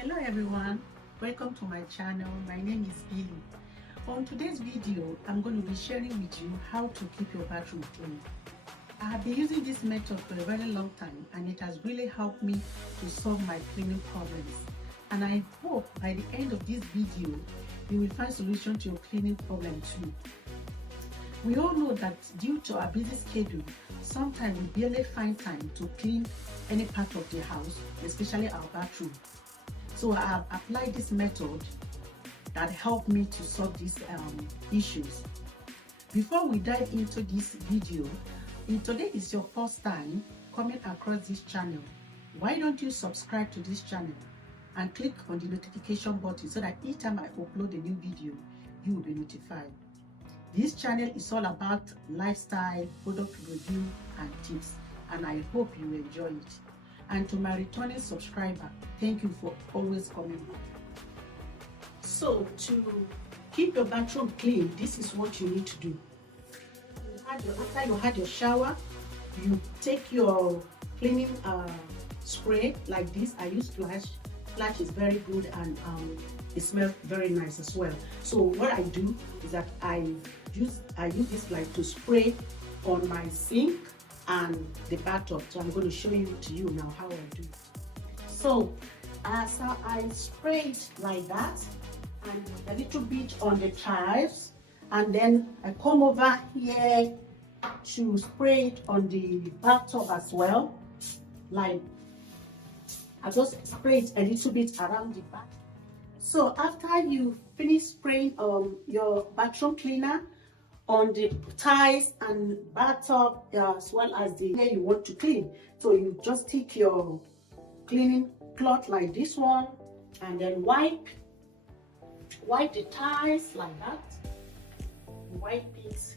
Hello everyone, welcome to my channel. My name is Billie. On today's video, I'm going to be sharing with you how to keep your bathroom clean. I have been using this method for a very long time and it has really helped me to solve my cleaning problems. And I hope by the end of this video, you will find solution to your cleaning problem too. We all know that due to our busy schedule, sometimes we barely find time to clean any part of the house, especially our bathroom. So I have applied this method that helped me to solve these issues. Before we dive into this video, if today is your first time coming across this channel, why don't you subscribe to this channel and click on the notification button so that each time I upload a new video, you will be notified. This channel is all about lifestyle, product review and tips, and I hope you enjoy it. And to my returning subscriber, thank you for always coming back. So to keep your bathroom clean, this is what you need to do. After you had your shower, you take your cleaning spray like this. I use Flash. Flash is very good and it smells very nice as well. So what I do is that I use this like to spray on my sink and the bathtub. So I'm going to show you now how I do it. So as I spray it like that and a little bit on the tiles, and then I come over here to spray it on the bathtub as well. Like I just spray it a little bit around the back. So after you finish spraying your bathroom cleaner on the tiles and bathtub as well as the area you want to clean, so you just take your cleaning cloth like this one and then wipe the tiles like that. Wipe it.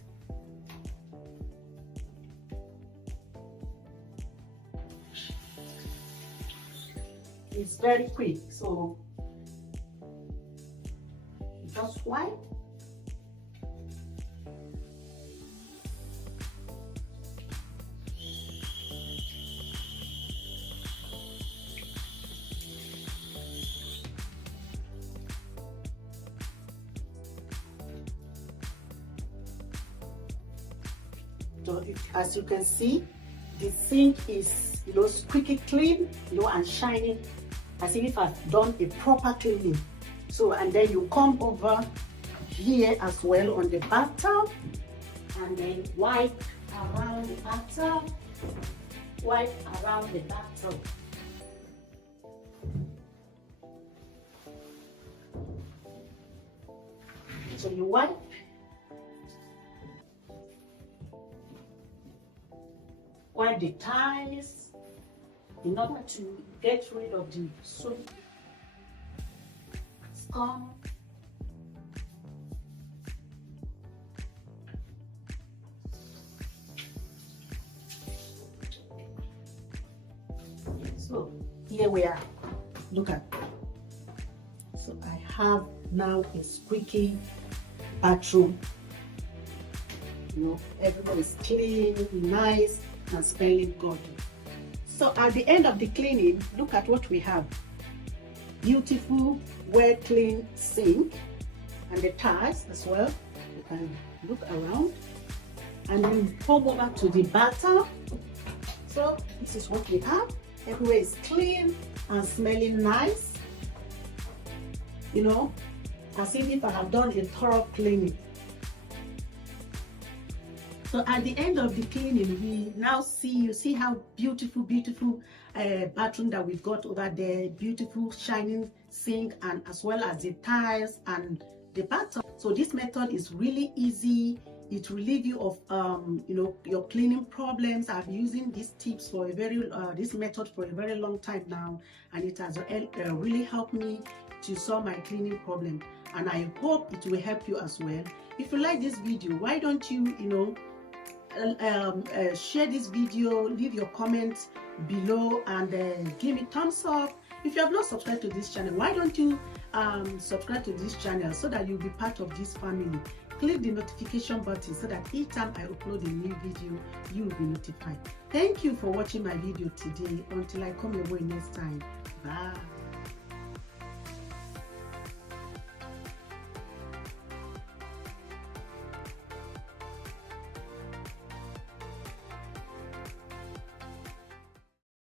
It's very quick, so just wipe. So as you can see, the sink is squeaky clean, and shining as if I've done a proper cleaning. So and then you come over here as well on the bathtub and then wipe around the bathtub. Wipe around the bathtub. So you wipe. Wipe the tiles in order to get rid of the soap scum. So here we are. Look at. So I have now a squeaky bathroom. Everybody's clean, nice, and smelling good. So at the end of the cleaning, look at what we have. Beautiful, well clean sink and the tiles as well. You can look around and then come over to the bathtub. So this is what we have. Everywhere is clean and smelling nice. As if I have done a thorough cleaning. So at the end of the cleaning, we now you see how beautiful bathroom that we've got over there. Beautiful shining sink and as well as the tiles and the bathtub. So this method is really easy. It relieves you of your cleaning problems. I've been using these tips for this method for a very long time now, and it has really helped me to solve my cleaning problem. And I hope it will help you as well. If you like this video, why don't you share this video, leave your comments below and give me thumbs up. If you have not subscribed to this channel, why don't you subscribe to this channel so that you'll be part of this family. Click the notification button so that each time I upload a new video, you will be notified. Thank you for watching my video today. Until I come your way next time. Bye.